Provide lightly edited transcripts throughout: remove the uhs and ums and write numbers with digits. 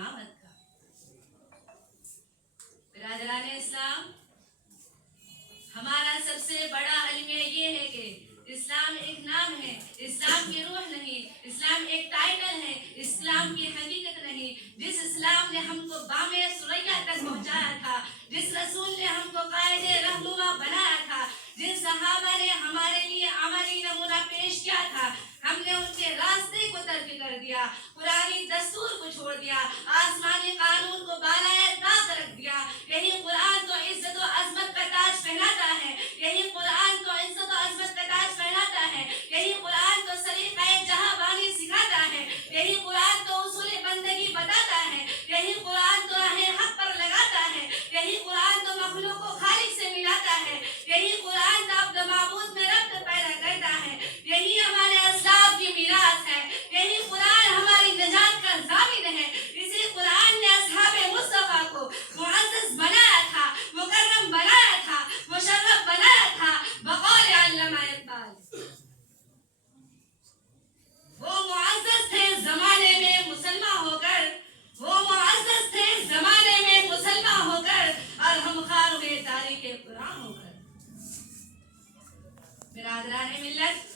इमामत का। बिरादरान इस्लाम, हमारा सबसे बड़ा अलमिया ये है कि इस्लाम एक नाम है, इस्लाम की रूह नहीं, इस्लाम एक टाइटल है, इस्लाम की हकीकत नहीं। जिस इस्लाम ने हमको बामे सुरैया तक पहुंचाया था, जिस रसूल ने हमको कायदे रहनुमा बनाया था, जिस सहाबा ने हमारे लिए अमली नमूना पेश किया था, हमने उनके रास्ते को तर्क कर दिया, पुरानी दस्तूर को छोड़ दिया, आसमानी कानून को बालाए ताक रख दिया। यही कुरान तो इज्जत और अजमत का ताज पहनाता है, यही कुरान तो इज्जत और अजमत का ताज पहनाता है, यही कुरान तो सलीक़ाए जहांबानी सिखाता है, यही कुरान तो उसूल बंदगी बताता है, यही कुरान तो राह हक पर लगाता है, यही कुरान तो मखलूक को खालिक से मिलाता है, यही कुरान तो अब्द माबूद में रब्त पैदा करता है। यही हमारे अस्लाफ की मीरास है, यही कुरान हमारी निजात का ज़ामिन है। इसी कुरान ने अस्हाबे मुस्तफा को मुअज़्ज़ज़ बनाया था, मुकर्रम बनाया था, मुशर्रफ बनाया था। बक़ौल अल्लामा इक़बाल, वो मुअज़्ज़ज़ थे ज़माने में मुसलमान होकर, वो मुअज़्ज़ज़ थे ज़माने में मुसलमान होकर, और हम ख़ार हुए तारीख़ कुरान होकर। बिरादराने मिल्लत,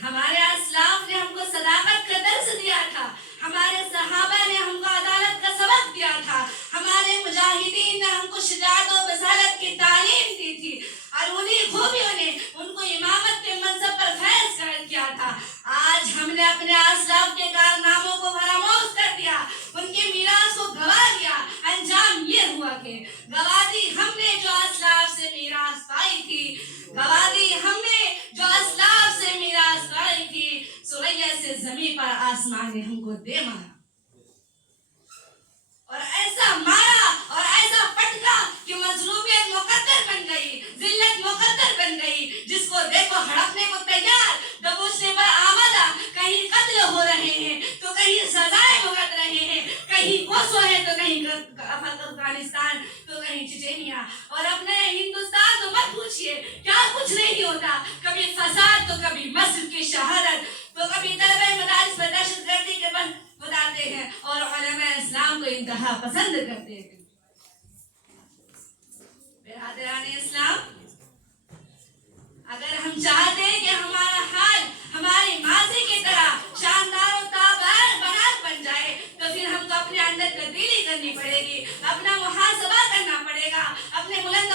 हमारे अस्लाफ ने हमको सदाकत का दर्स दिया था, हमारे सहाबा ने हमको अदालत का सबक दिया था, हमारे मुजाहिदीन ने हमको शुजाअत और बसालत की तालीम दी थी, और उन्हीं खूबियों ने उनको इमामत के मंसब पर फैज़ किया था। आज हमने अपने अस्लाफ के कारनामों को फरामोश कर दिया, उनके मीरास को गवा दिया। अंजाम ये हुआ कि गवा दी हमने जो अस्लाफ से मीरास पाई थी, गवा दी हमने जो अस्लाफ से मीरास पाई थी। सुरैया से ज़मीन पर आसमान ने हमको दे मारा, और ऐसा मारा और ऐसा पटका कि मजलूमियत मुकद्दर बन गई, जिल्लत मुकद्दर बन गई। जिसको देखो हड़पने को तैयार, दबोचने पर आमादा। कहीं कत्ल हो रहे हैं तो कहीं सजाएं भुगत रहे हैं, कहीं कोसो है तो कहीं अफगानिस्तान तो कहीं चेचेनिया। और अपने हिंदुस्तान तो मत पूछिए, क्या कुछ नहीं होता। कभी फसाद तो कभी मस्जिद की शहादत, तो कभी तलबे मदारिस पर दहशतगर्दी के बन बताते हैं, और उलमा इस्लाम को इंतहा पसंद करते हैं। बिरादराने इस्लाम, अगर हम चाहते हैं कि हमारा हाल हमारी माजी की तरह शानदार और ताबनाक बन जाए, तो फिर हमको अपने अंदर तब्दीली करनी पड़ेगी, अपना मुहासबा करना पड़ेगा, अपने बुलंद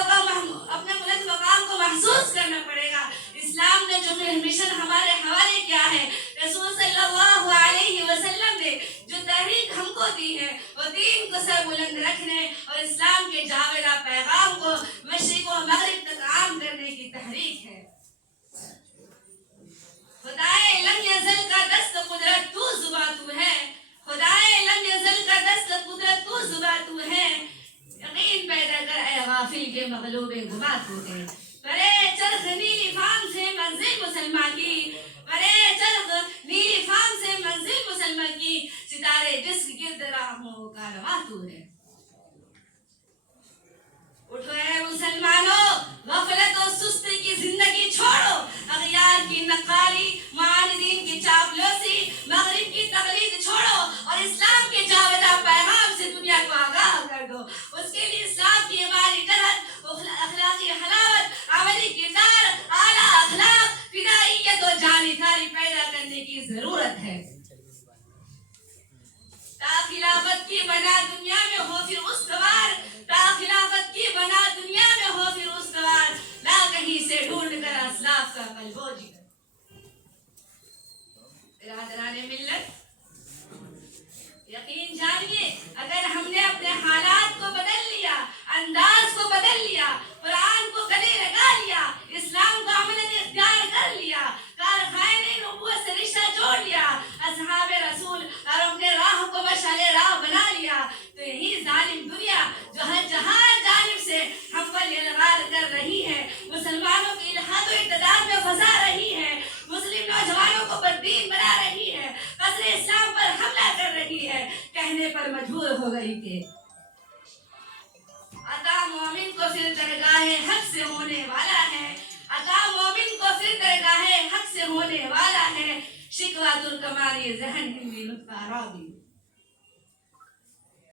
मकाम को महसूस करना पड़ेगा। इस्लाम ने जो मिशन हमारे हवाले किया है, रसूल सल्लल्लाहु अलैहि वसल्लम ने जो तहरीक हमको दी है, वो दीन को सर बुलंद रखने और इस्लाम के जावेदा पैगाम को मशरिक़ और मगरिब तक आम करने की तहरीक है। खुदाए लम यज़ल का दस्त कुदरत तू ज़ुबां तू है, खुदाए लम यज़ल का दस्त कुदरत तू ज़ुबां तू है। यकीन पैदा कर ऐ गाफिल के मग़लूबे गुमां तू है। परे चरख़ नीली फाम से मंजिल मुसलमान की, परे चरख़ नीली फाम से मंजिल मुसलमान की, सितारे जिस्म गिर्द राहों का रवां तू है। उठो ऐ मुसलमानों, गफलत और सुस्ती की जिंदगी छोड़ो, अग़यार की नक़ाली, मुआनिदीन की चापलूसी, मग़रिब की तक़लीद छोड़ो, और इस्लाम के जावेदा पैगाम से दुनिया को आगाह कर दो। उसके लिए इस्लाम की हमारी जहत, अखलाकी हलावत, अमली किरदार, आला अखलाक, फिदाइयत और जानिकारी पैदा करने की जरूरत है। खिलाफत की बना दुनिया में हो फिर उस्तवार, खिलाफत की बना दुनिया में हो फिर उस्तवार, ला कहीं से ढूंढ कर अस्लाफ का कल्बो जिगर। बिरादराने मिल्लत, यकीन जानिए, अगर हमने अपने हालात को बदल लिया, अंदाज को बदल लिया, कुरान को गले लगा लिया, इस्लाम को अमलन इख्तियार कर लिया, कारखाने नबूवत से रिश्ता जोड़ लिया, असहाबे रसूल और अपने राह को मशाले राह बना लिया, तो यही जालिम दुनिया जो हर जहां जानिब से हम पर इल्गार कर रही है, मुसलमानों की इल्हाद और इत्तेदाद में फंसा रही है, मुस्लिम नौजवानों को बददीन बना रही है, कसरे इस्लाम पर हमला कर रही है, कहने पर मजबूर हो गई कि अता मोमिन को फिर दरगाहे हक से होने वाला है, अता मोमिन को फिर दरगाहे हक से होने वाला है। शिकवा तुर्कमानी जहन हिंदी लुत्फा रावी।